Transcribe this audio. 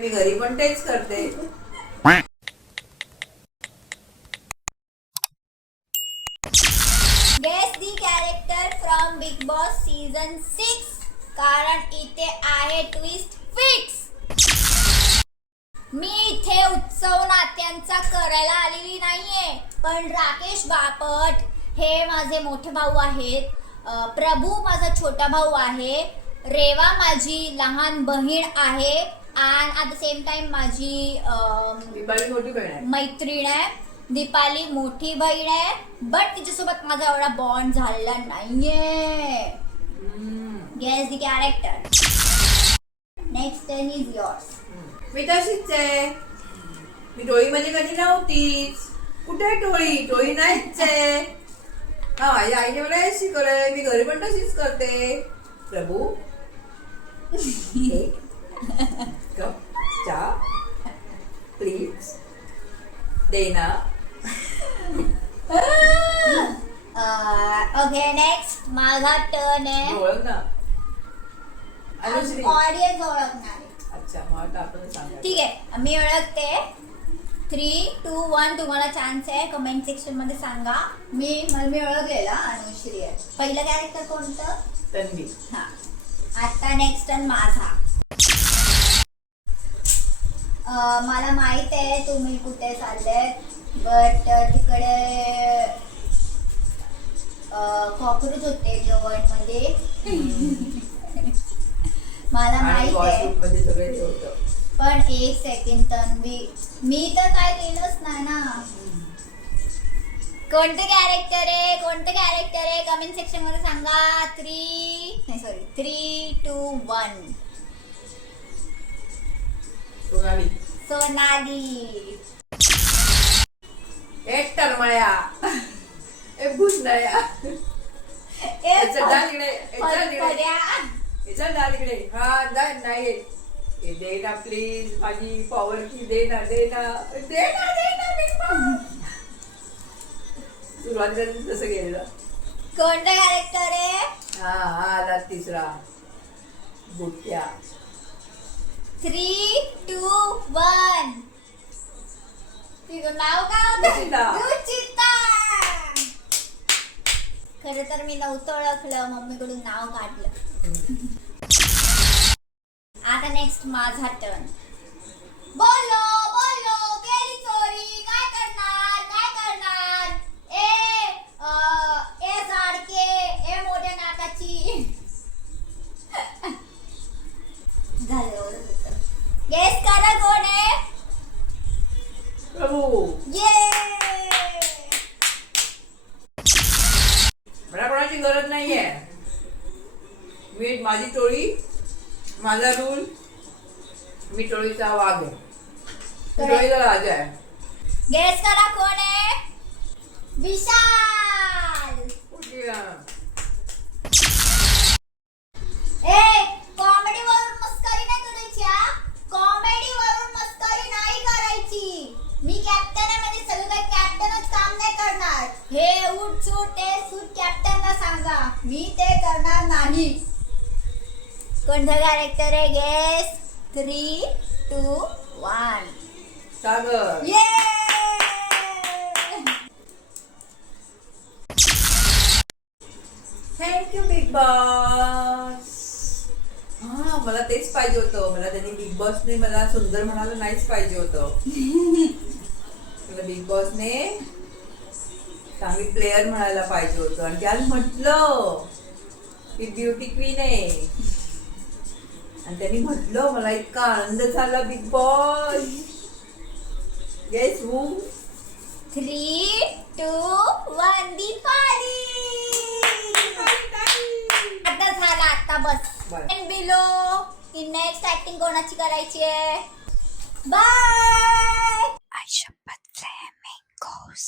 मी घरी पण तेच करते. Guess the character from Bigg Boss season 6 कारण इथे आहे ट्विस्ट फिक्स. मी इथे उत्सव नात्यांचा करायला आलेली नाहीये, पण राकेश बापट हे माझे मोठे भाऊ आहेत, प्रभू माझा छोटा भाऊ आहे, रेवा माझी लहान बहीण आहे आणि ॲट द सेम टाइम माझी दीपाली मोठी बहीण आहे, मैत्रीण आहे. दीपाली मोठी बहीण आहे, बट तिच्यासोबत माझा एवढा बॉन्ड झालेला नाहीये. Guess the character. Next turn is yours. मी तशीच आहे. मी टोळीमध्ये कधी नव्हतीच. कुठे टोळी नाहीच आहे. हा, माझ्या आईने मला हेच शिकवलंय. मी घरी पण तशीच करते. प्रभू एक कप चहा प्लीज देना. ओके नेक्स्ट माझा टर्न आहे. ओळख ना अनुश्री. ऑडियन्स ओळखणार आहे. अच्छा, मला आपण सांगा. ठीक आहे, मी ओळखते. 3, 2, 1 तुम्हाला चान्स आहे. कमेंट सेक्शन मध्ये सांगा. मी ओळखलेला अनुश्री आहे. पहिलं कॅरेक्टर कोणतं? तन्वी. हा, आता नेक्स्ट टर्न माझा. मला माहित आहे तुम्ही कुठे चालले, बट तिकडे कॉकरोच होते जेवण मध्ये. मला माहित आहे, सगळे होतं. पण एक सेकंड तन्वी, मी तर काय केलंच नाही ना. कोणतं कॅरेक्टर आहे कमेंट सेक्शन मध्ये सांगा. 3, 2, 1. सोनाली. एक टरमळ्या एक भुसनाया. हा नाही दे ना प्लीज, माझी पॉवर की दे ना. सुरुवातीला तसं गेलेलं. कोणतं कॅरेक्टर आहे? हा आला तिसरा बुट्या. 3, 2, 1. तिचं नाव काय होतं? रुचिता. खरं तर मी नव्हतं ओळखलं, मम्मीकडून नाव काढलं. आता नेक्स्ट माझा टर्न. बोलो केली चोरी, काय करणार? ए सारखे, ए मोठ्या नाकाची. झालं एवढंच होतं. गेस करा कोण आहे? प्रभू. मला कोणाची गरज नाहीये. मी माझी टोळी, माझा रूल. मी टोळीचा वाघ आहे. टोळीचा राजा आहे. गेस करा कोण आहे? विशाल. कॉमेडी वरून मस्करी नाही करायची. कॉमेडी वरून मस्करी नाही करायची. मी कॅप्टन आहे म्हणजे सगळं काही कॅप्टनच काम नाही करणार. हे उठ सूट ते सूट कॅप्टनला सांगा, मी ते करणार नाही. कोणतं कॅरेक्टर आहे? Guess. 3, 2, 1. Sagar. Thank you Bigg Boss. हा, मला तेच पाहिजे होतं. मला त्यांनी बिग बॉसने मला सुंदर म्हणाला नाहीच पाहिजे होतं. मला बिग बॉसने चांगली प्लेअर म्हणायला पाहिजे होतं. आणि त्याला म्हटलं की ब्युटी क्वीन आहे, आणि त्यांनी म्हटलं मला इतका आनंद झाला. Big boss. गेस हू? 3, 2, 1. दीपाली. आता झाला, आता बस. बिलो की नेक्स्ट ऍक्टिंग कोणाची करायची आहे? Bye. I shall but flamingos.